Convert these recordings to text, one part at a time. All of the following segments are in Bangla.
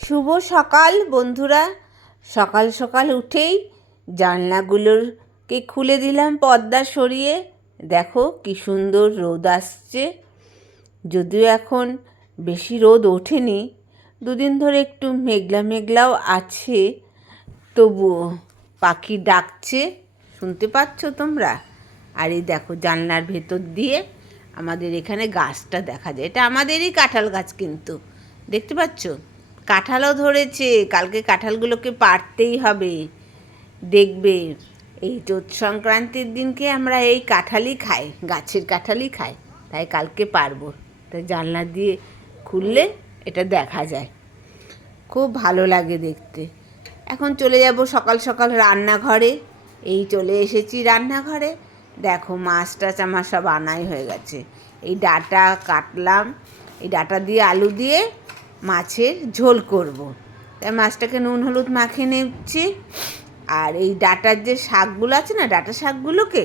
শুভ সকাল, বন্ধুরা। সকাল সকাল উঠেই জানলাগুলোরকে খুলে দিলাম পর্দা সরিয়ে। দেখো কি সুন্দর রোদ আসছে। যদিও এখন বেশি রোদ ওঠেনি, দুদিন ধরে একটু মেঘলা মেঘলাও আছে। তবুও পাখি ডাকছে, শুনতে পাচ্ছ তোমরা? আর এই দেখো জানলার ভেতর দিয়ে আমাদের এখানে গাছটা দেখা যায়। এটা আমাদেরই কাঁঠাল গাছ কিন্তু, দেখতে পাচ্ছ? কাঁঠালও ধরেছে, কালকে কাঁঠালগুলোকে পারতেই হবে। দেখবে, এই চোৎ সংক্রান্তির দিনকে আমরা এই কাঁঠালই খাই, গাছের কাঁঠালই খাই, তাই কালকে পারব। তাই জানলা দিয়ে খুললে এটা দেখা যায়। খুব ভালো লাগে দেখতে। এখন চলে যাব সকাল সকাল রান্নাঘরে। এই চলে এসেছি রান্নাঘরে। দেখো, মাছ টাছ আমার সব আনাই হয়ে গেছে। এই ডাটা কাটলাম, এই ডাটা দিয়ে আলু দিয়ে মাছের ঝোল করব। তাই মাছটাকে নুন, হলুদ মাখিয়ে নিচ্ছি আর এই ডাটার যে শাকগুলো আছে না, ডাটা শাকগুলোকে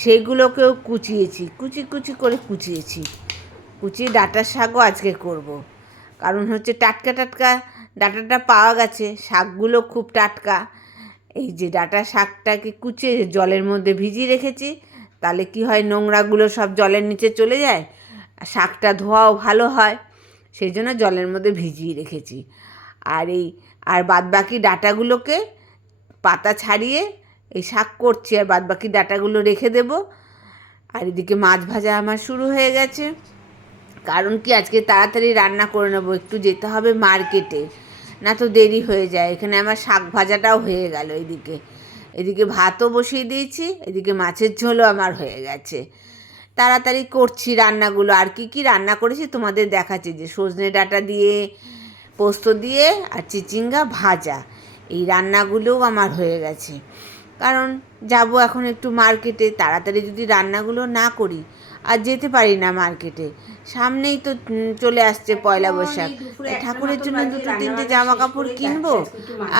সেইগুলোকেও কুচিয়েছি, কুচি কুচি করে কুচিয়েছি কুচিয়ে ডাটার শাকও আজকে করব। কারণ হচ্ছে টাটকা টাটকা ডাটাটা পাওয়া গেছে, শাকগুলো খুব টাটকা এই যে ডাটা শাকটাকে কুচিয়ে জলের মধ্যে ভিজিয়ে রেখেছি, তাহলে কি হয়, নোংরাগুলো সব জলের নিচে চলে যায় শাকটা ধোয়াও ভালো হয় সেই জন্য জলের মধ্যে ভিজিয়ে রেখেছি। আর এই, আর বাদবাকি ডাটাগুলোকে পাতা ছাড়িয়ে এই শাক করছি, আর বাদবাকি ডাটাগুলো রেখে দেব। আর এদিকে মাছ ভাজা আমার শুরু হয়ে গেছে। কারণ কি, আজকে তাড়াতাড়ি রান্না করে নেব, একটু যেতে হবে মার্কেটে, না তো দেরি হয়ে যায়। এখানে আমার শাক ভাজাটাও হয়ে গেল এদিকে। এদিকে ভাতও বসিয়ে দিয়েছি, এদিকে মাছের ঝোলও আমার হয়ে গেছে। তাড়াতাড়ি করছি রান্নাগুলো। আর কি কি রান্না করেছি তোমাদের দেখাচ্ছি। যে সজনে ডাঁটা দিয়ে পোস্ত দিয়ে আর চিচিঙ্গা ভাজা। এই রান্নাগুলোও আমার হয়ে গেছে। কারণ যাব এখন একটু মার্কেটে তাড়াতাড়ি যদি রান্নাগুলো না করি আর যেতে পারি না মার্কেটে। সামনেই তো চলে আসছে পয়লা বৈশাখ। ঠাকুরের জন্য দুটো তিনটে জামা কাপড় কিনবো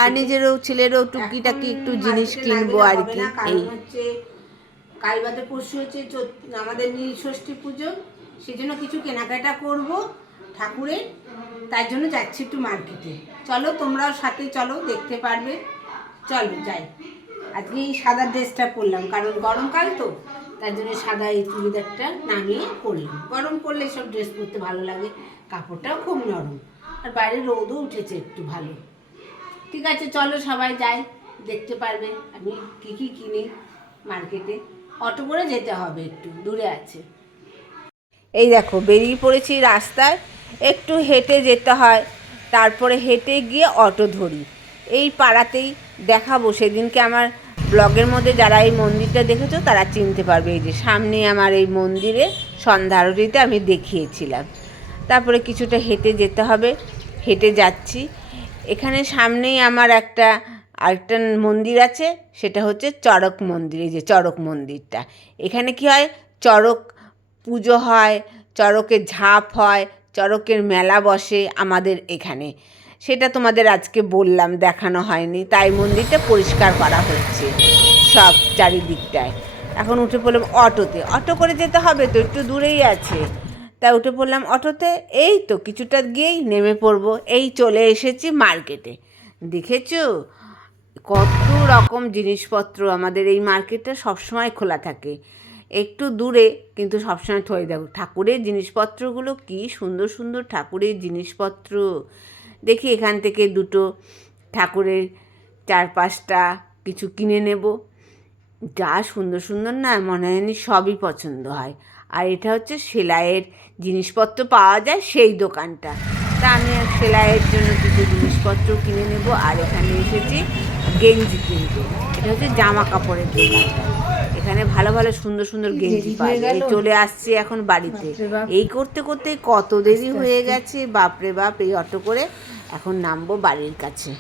আর নিজেরও ছেলেরও টুকিটাকি একটু জিনিস কিনবো আর কি। এই কাল বাদে পরশু হচ্ছে আমাদের নীল ষষ্ঠী পুজো সেই জন্য কিছু কেনাকাটা করব ঠাকুরের। তার জন্য যাচ্ছি একটু মার্কেটে। চলো, তোমরাও সাথে চলো, দেখতে পারবে। চলো, যাই। আজকে এই সাদা ড্রেসটা পরলাম, কারণ গরমকাল তো তার জন্য সাদা এই চুড়িদারটা নামিয়ে পরলাম। গরম পরলে সব ড্রেস পরতে ভালো লাগে, কাপড়টাও খুব নরম। আর বাইরে রোদও উঠেছে একটু ভালো। ঠিক আছে, চলো সবাই যাই, দেখতে পারবে আমি কি কি কিনি মার্কেটে। অটো করে যেতে হবে একটু, দূরে আছে। এই দেখো, বেরিয়ে পড়েছি রাস্তায়, একটু হেঁটে যেতে হয়, তারপরে হেঁটে গিয়ে অটো ধরি। এই পাড়াতেই দেখাবো, সেদিনকে আমার ব্লগের মধ্যে যারা এই মন্দিরটা দেখেছ, তারা চিনতে পারবে। এই যে সামনে আমার এই মন্দিরে সন্ধ্যা আরতিতে আমি দেখিয়েছিলাম। তারপরে কিছুটা হেঁটে যেতে হবে, হেঁটে যাচ্ছি। এখানে সামনেই আমার একটা আরেকটা মন্দির আছে, সেটা হচ্ছে চড়ক মন্দির, এই যে চড়ক মন্দিরটা। এখানে কি হয়? চড়ক পুজো হয়, চড়কের ঝাঁপ হয়, চড়কের মেলা বসে আমাদের এখানে। সেটা তোমাদের আজকে বললাম, দেখানো হয়নি, তাই মন্দিরটা পরিষ্কার করা হচ্ছে সব চারিদিকটায়। এখন উঠে পড়লাম অটোতে। অটো করে যেতে হবে তো, একটু দূরেই আছে। তাই উঠে পড়লাম অটোতে, এই তো কিছুটা গিয়েই নেমে পড়ব। এই চলে এসেছি মার্কেটে। দেখেছ? কত রকম জিনিসপত্র আমাদের এই মার্কেটটা সবসময় খোলা থাকে। একটু দূরে কিন্তু সবসময় থয়ে দেখো, ঠাকুরের জিনিসপত্রগুলো কি সুন্দর সুন্দর ঠাকুরের জিনিসপত্র। দেখি এখান থেকে দুটো ঠাকুরের চার পাঁচটা কিছু কিনে নেব। যা সুন্দর সুন্দর না মনে হয়নি সবই পছন্দ হয়। আর এটা হচ্ছে সেলাইয়ের জিনিসপত্র পাওয়া যায় সেই দোকানটা। তা আমি সেলাইয়ের জন্য কিছু জিনিসপত্র কিনে নেব। আর এখানে এসেছি গেঞ্জি কিনতে এটা হচ্ছে জামা কাপড়ের দোকান। এখানে ভালো ভালো সুন্দর সুন্দর গেঞ্জি পাওয়া যায়। চলে আসছে এখন বাড়িতে। এই করতে করতে কত দেরি হয়ে গেছে? বাপরে বাপ এই অটো করে এখন নামবো বাড়ির কাছে।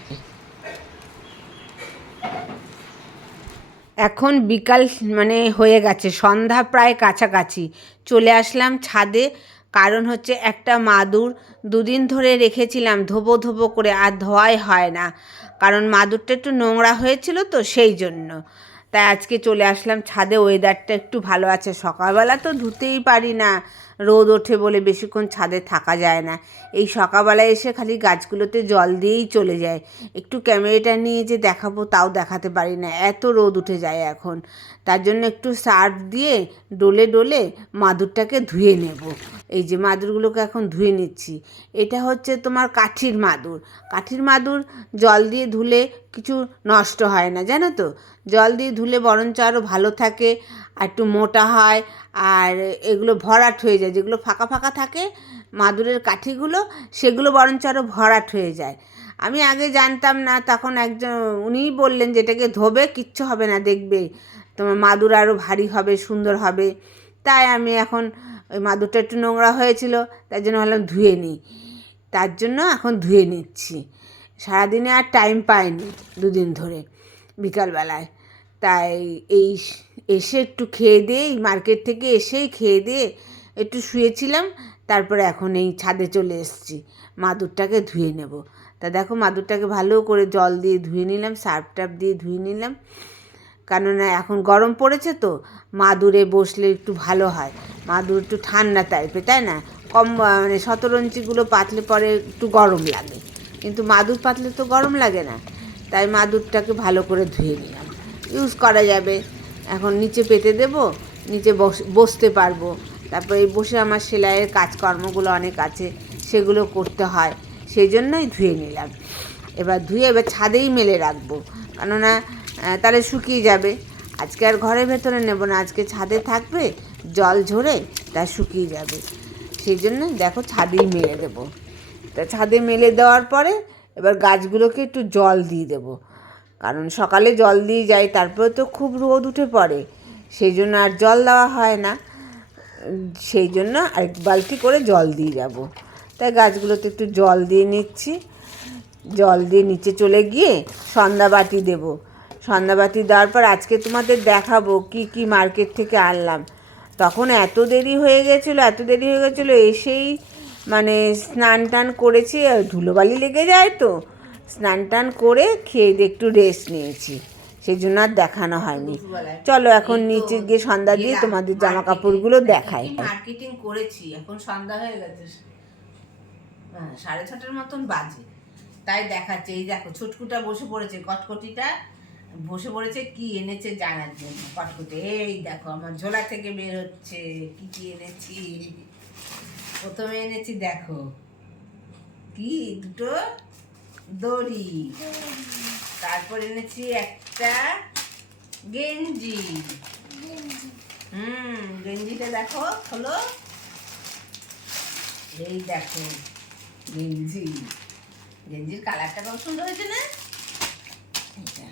এখন বিকাল মানে হয়ে গেছে। সন্ধ্যা প্রায় কাছাকাছি। চলে আসলাম ছাদে। কারণ হচ্ছে একটা মাদুর দুদিন ধরে রেখেছিলাম, ধোবো ধোবো করে আর ধোয়াই হয় না। কারণ মাদুরটা একটু নোংরা হয়েছিল তো সেই জন্য। তাই আজকে চলে আসলাম ছাদে ওয়েদারটা একটু ভালো আছে। সকালবেলা তো ধুতেই পারি না। রোদ ওঠে বলে বেশিক্ষণ ছাদে থাকা যায় না। এই সকালবেলায় এসে খালি গাছগুলোতে জল দিয়েই চলে যায়। একটু ক্যামেরাটা নিয়ে যে দেখাবো তাও দেখাতে পারি না। এত রোদ উঠে যায় এখন। তার জন্য একটু সার্ফ দিয়ে ডলে ডলে মাদুরটাকে ধুয়ে নেব। এই যে মাদুরগুলোকে এখন ধুয়ে নিচ্ছি। এটা হচ্ছে তোমার কাঠির মাদুর। কাঠির মাদুর জল দিয়ে ধুলে কিছু নষ্ট হয় না, জানো তো? জল দিয়ে ধুলে বরঞ্চ আরও ভালো থাকে। আর একটু মোটা হয় আর এগুলো ভরাট হয়ে যায়। যেগুলো ফাঁকা ফাঁকা থাকে মাদুরের কাঠিগুলো, সেগুলো বরঞ্চ আরও ভরাট হয়ে যায়। আমি আগে জানতাম না, তখন একজন, উনিই বললেন যে এটাকে ধোবে, কিচ্ছু হবে না, দেখবে তোমার মাদুর আরও ভারী হবে, সুন্দর হবে। তাই আমি এখন ওই মাদুরটা একটু নোংরা হয়েছিল, তার জন্য ভাবলাম ধুয়ে নিই। তার জন্য এখন ধুয়ে নিচ্ছি। সারাদিনে আর টাইম পাইনি দুদিন ধরে, বিকালবেলায়। তাই এই এসে একটু খেয়ে দিয়ে, এই মার্কেট থেকে এসেই খেয়ে দিয়ে একটু শুয়েছিলাম। তারপরে এখন এই ছাদে চলে এসেছি। মাদুরটাকে ধুয়ে নেব। তা দেখো মাদুরটাকে ভালো করে জল দিয়ে ধুয়ে নিলাম, সার্ফ টার্ফ দিয়ে ধুয়ে নিলাম। কেননা এখন গরম পড়েছে তো, মাদুরে বসলে একটু ভালো হয়। মাদুর একটু ঠান্ডা টাইপের তাই না? কম মানে শতরঞ্চিগুলো পাতলে পরে একটু গরম লাগে। কিন্তু মাদুর পাতলে তো গরম লাগে না। তাই মাদুরটাকে ভালো করে ধুয়ে নিলাম। ইউজ করা যাবে। এখন নিচে পেতে দেব, নিচে বস বসতে পারব। তারপরে বসে আমার সেলাইয়ের কাজকর্মগুলো অনেক আছে, সেগুলো করতে হয় সেই জন্যই ধুয়ে নিলাম। এবার ধুয়ে এবার ছাদেই মেলে রাখব, কেননা তাহলে শুকিয়ে যাবে। আজকে আর ঘরের ভেতরে নেব না, আজকে ছাদে থাকবে, জল ঝরে তা শুকিয়ে যাবে। সেই জন্য দেখো ছাদেই মেলে দেবো। তা ছাদে মেলে দেওয়ার পরে এবার গাছগুলোকে একটু জল দিয়ে দেবো। কারণ সকালে জল দিয়ে যাই তারপরে তো খুব রোদ উঠে পড়ে। সেই জন্য আর জল দেওয়া হয় না। সেই জন্য এক বালতি করে জল দিয়ে যাব। তাই গাছগুলোতে একটু জল দিয়ে নিচ্ছি। জল দিয়ে নিচে চলে গিয়ে সন্ধ্যাবাতি দেব। সন্ধ্যাবাতি দেওয়ার পর আজকে তোমাদের দেখাবো কি কি মার্কেট থেকে আনলাম। তখন এত দেরি হয়ে গেছিল, এত দেরি হয়ে গেছিল, এসেই মানে স্নান টান করেছি, আর ধুলোবালি লেগে যায় তো। স্নান টান করে খেয়ে দিয়ে একটু রেস্ট নিয়েছি। সেই জন্য আর দেখানো হয়নি। চলো এখন নিচে গিয়ে সন্ধ্যা দিয়ে তোমাদের জামা কাপড়গুলো দেখাই। মার্কেটিং করেছি এখন সন্ধ্যা হয়ে গেছে। হ্যাঁ, সাড়ে ছটার মতন বাজে। তাই দেখাচ্ছে এই দেখো ছুটকুটা বসে পড়েছে কটকটিটা বসে পড়েছে কি এনেছে জানার জন্য। কটকটি এই দেখো আমার ঝোলা থেকে বের হচ্ছে কি কি এনেছি। প্রথমে এনেছি দেখো কি দুটো দড়ি। তারপর এনেছি একটা গেঞ্জি। হুম গেঞ্জিটা দেখো হলো এই দেখো গেঞ্জি। গেঞ্জির কালারটা কত সুন্দর হয়েছে না? এটা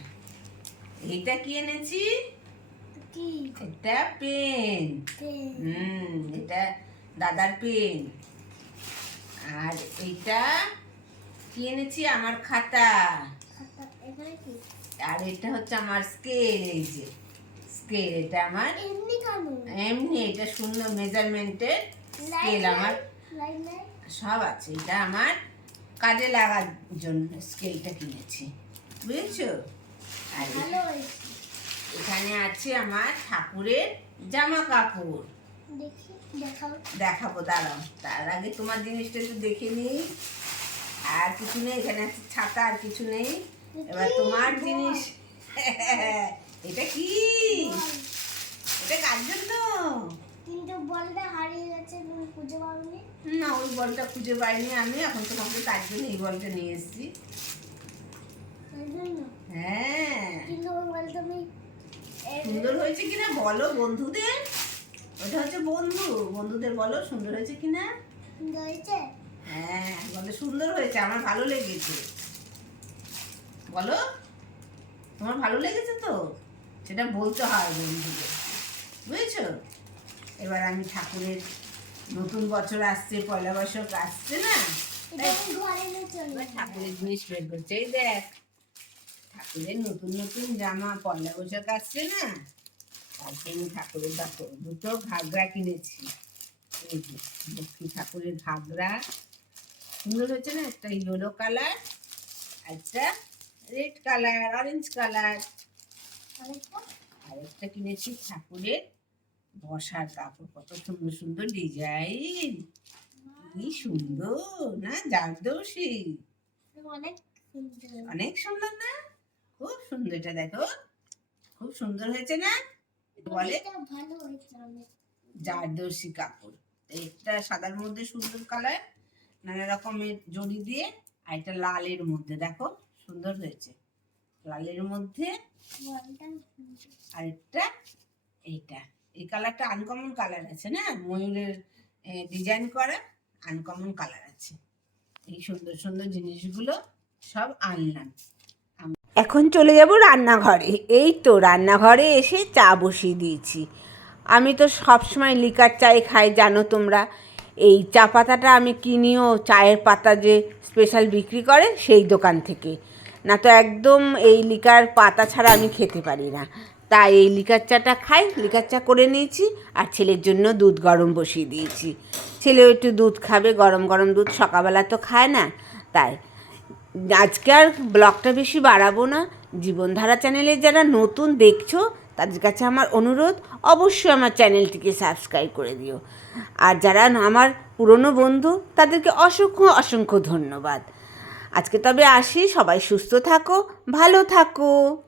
এইটা কি এনেছি? এটা পেন। হুম এটা দাদার পেন। আর এইটা কি এনেছি? আমার খাতা। আর এটা হচ্ছে আমার স্কেল এই যে স্কেল এটা আমার এমনি এটা সুন্দর মেজারমেন্টের স্কেল আমার। সব আছে এটা আমার কাজে লাগার জন্য স্কেলটা কিনেছি। বুঝেছ? আর এখানে আছে আমার ঠাকুরের জামা কাপড় দেখাবো দাঁড়াও। তার আগে তোমার জিনিসটা একটু দেখে নিই। আর কিছু নেই এখানে ছাতা আর কিছু নেই। এবার তোমার জিনিস। এটা কি? এটা কার জন্য? কিন্তু বলটা হারিয়ে গেছে তুমি খুঁজে পাওনি? না ওই বলটা খুঁজে পাইনি আমি এখন তোমাকে তার জন্য এই বলটা নিয়ে এসেছি। হ্যাঁ। কিন্তু ওই সুন্দর হয়েছে কিনা বলো বন্ধুদের? ওটা হচ্ছে বন্ধু। বন্ধুদের বলো সুন্দর হয়েছে কিনা? সুন্দর হয়েছে? হ্যাঁ বলে সুন্দর হয়েছে আমার ভালো লেগেছে। বলো তোমার ভালো লেগেছে তো? সেটা বলতে হয় বন্ধুদের। বুঝেছ? এবার আমি ঠাকুরের নতুন বছর আসছে পয়লা বৈশাখ আসছে না? ঠাকুরের জিনিস বের করছে এই দেখ ঠাকুরের নতুন নতুন জামা পয়লা বৈশাখ আসছে না? তারপরে আমি ঠাকুরের দুটো ঘাগরা কিনেছি। এই যে লক্ষ্মী ঠাকুরের ঘাগরা সুন্দর হয়েছে না? একটা ইয়েলো কালার একটা রেড কালার অরেঞ্জ কালার আরেকটা? আর একটা কিনেছি ঠাকুরের বসার কাপড়। কত সুন্দর সুন্দর ডিজাইন কি সুন্দর না? জারদৌসি অনেক সুন্দর। অনেক সুন্দর না? খুব সুন্দর এটা দেখো। খুব সুন্দর হয়েছে না? বলে এটা জারদৌসি কাপড়। একটা সাদার মধ্যে সুন্দর কালার নানা রকমের জড়ি দিয়ে, আর এটা লালের মধ্যে, দেখো, সুন্দর হয়েছে। লালের মধ্যে আর একটা এইটা। এই কালারটা আনকমন কালার আছে না? ময়ূরের ডিজাইন করা আনকমন কালার আছে। এই সুন্দর সুন্দর জিনিসগুলো সব আনলাম। এখন চলে যাব রান্নাঘরে। এই তো, রান্নাঘরে এসে চা বসিয়ে দিয়েছি। আমি তো সবসময় লিকার চাই খাই, জানো তোমরা। এই চা পাতাটা আমি কিনিও, চায়ের পাতা যে স্পেশাল বিক্রি করে সেই দোকান থেকে। না তো একদম এই লিকার পাতা ছাড়া আমি খেতে পারি না। তাই এই লিকার চাটা খাই, লিকার চা করে নিয়েছি আর ছেলের জন্য দুধ গরম বসিয়ে দিয়েছি। ছেলেও একটু দুধ খাবে, গরম গরম দুধ সকালবেলা তো খায় না, তাই। আজকে আর ব্লগটা বেশি বাড়াবো না। জীবনধারা চ্যানেলে যারা নতুন দেখছ তাদের কাছে আমার অনুরোধ, অবশ্যই আমার চ্যানেলটিকে সাবস্ক্রাইব করে দিও। আর যারা আমার পুরনো বন্ধু, তাদেরকে অসংখ্য অসংখ্য ধন্যবাদ। আজকে তবে আসি, সবাই সুস্থ থাকো, ভালো থাকো।